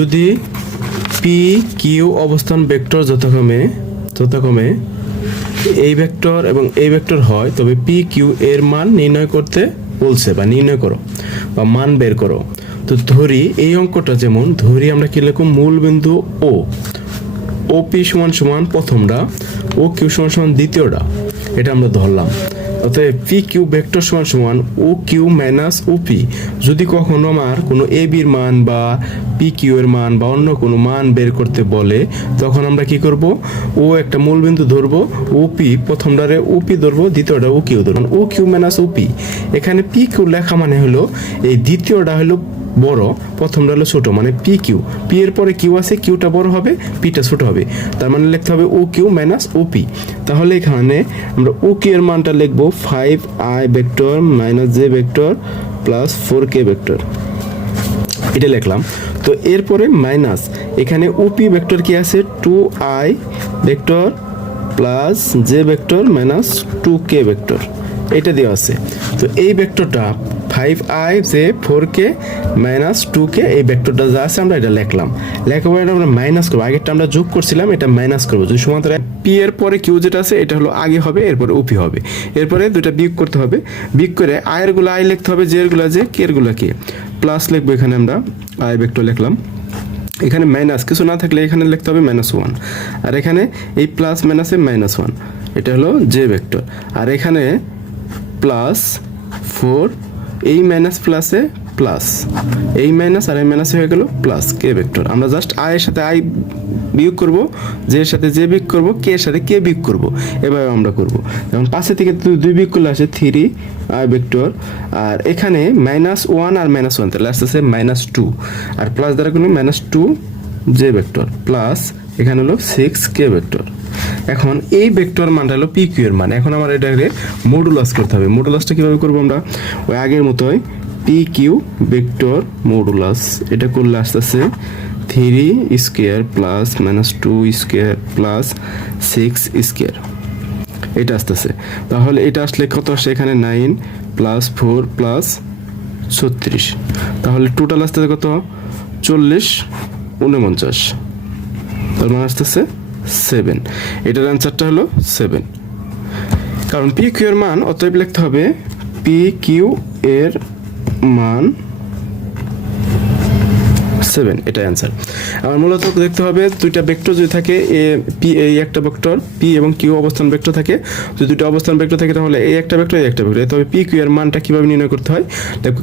যদি P Q অবস্থান vector যথাক্রমে এই ভেক্টর এবং এই ভেক্টর হয়, তবে পি কিউ এর মান নির্ণয় করতে বলছে, বা নির্ণয় করো বা মান বের করো। তো ধরি এই অঙ্কটা, যেমন ধরি আমরা কি লিখব, মূল বিন্দু ও, ও পি সমান সমান প্রথমটা, ও কিউ সমান সমান দ্বিতীয়টা, এটা আমরা ধরলাম। অতএব পি কিউ ভেক্টর সমান সমান O Q minus O P. যদি কখনো আমার কোনো এ বির মান বা পি কিউ এর মান বা অন্য কোনো মান বের করতে বলে, তখন আমরা কি করব, ও একটা মূলবিন্দু ধরবো, ও পি প্রথমটারে ও পি ধরবো, দ্বিতীয়টা ও কিউ ধরবো, O Q minus O P. এখানে পি কিউ লেখা মানে হলো এই দ্বিতীয়টা হলো বড়, প্রথমটা হলো ছোট, মানে পি কিউ, পি এর পরে কিউ আছে, কিউটা বড় হবে, পিটা ছোট হবে, তার মানে লিখতে হবে O Q minus O P. তাহলে এখানে আমরা ও কিউ এর মানটা লিখবো 5i vector minus J vector plus 4k vector, এটা লিখলাম। তো এরপরে মাইনাস এখানে ওপি ভেক্টর কি আছে, 2i vector plus J vector minus 2k vector, এটা দেওয়া আছে। তো এই ভেক্টরটা 5i J 4k minus 2k, এই ভেক্টরটা যা আছে আমরা এটা লিখলাম। লেখার পরে আমরা মাইনাস করবো, আগেরটা আমরা যোগ করছিলাম, এটা মাইনাস করবো। যদি সমান্তরাল পি এর পরে কিউ যেটা আছে এটা হলো আগে হবে, এরপরে ওপি হবে, এরপরে দুটা বিয়োগ করতে হবে, বিয়োগ করে আয়ের গুলো আই লিখতে হবে, জে এর গুলা জে, কে এর গুলা কে, প্লাস লিখবো। এখানে আমরা আই ভেক্টর লিখলাম, এখানে মাইনাস কিছু না থাকলে এখানে লিখতে হবে -1, আর এখানে এই প্লাস মাইনাসে -1, এটা হলো জে ভেক্টর। আর এখানে প্লাস 4, এই মাইনাস প্লাসে প্লাস, এই মাইনাস আর এই মাইনাস হয়ে গেল প্লাস কে ভেক্টর। আমরা জাস্ট আই এর সাথে আই বিয়োগ করব, জে এর সাথে জে বিয়োগ করব, কে এর সাথে কে বিয়োগ করব, এভাবে আমরা করব। যেমন পাশে থেকে 2 বিয়োগ করলে আসে 3i ভেক্টর, আর এখানে -1 আর -1, তাহলে আসতেছে -2, আর প্লাস দ্বারা কোনো -2 জে ভেক্টর প্লাস এখানে হলো 6k ভেক্টর। এখন এই ভেক্টর মানটা হলো পি কিউ এর মান। এখন আমার এটাকে মডুলাস করতে হবে। মডুলাসটা কিভাবে করব আমরা, ওই আগের মতোই পি কিউ ভেক্টর মডুলাস, এটা করলে আসতেছে 3 square plus -2 square plus 6 square, এটা আসতেছে। তাহলে এটা আসলে কত আসে, এখানে 9 প্লাস 4 প্লাস 36, তাহলে টোটাল আসতেছে কত, 40 49, তার মানে আসতেছে 7। এটার অ্যান্সারটা হলো 7, কারণ পি কিউ এর মান, অতএব লিখতে হবে পি কিউ এর মান 7, এটা অ্যান্সার। আমার মূলত দেখতে হবে দুইটা ভেক্টর যদি থাকে, এই একটা ভেক্টর পি এবং কিউ অবস্থান ভেক্টর থাকে, যদি দুইটা অবস্থান ভেক্টর থাকে তাহলে এই একটা ভেক্টর এই একটা ভেক্টর, তবে পি কিউ এর মানটা কিভাবে নির্ণয় করতে হয় দেখো।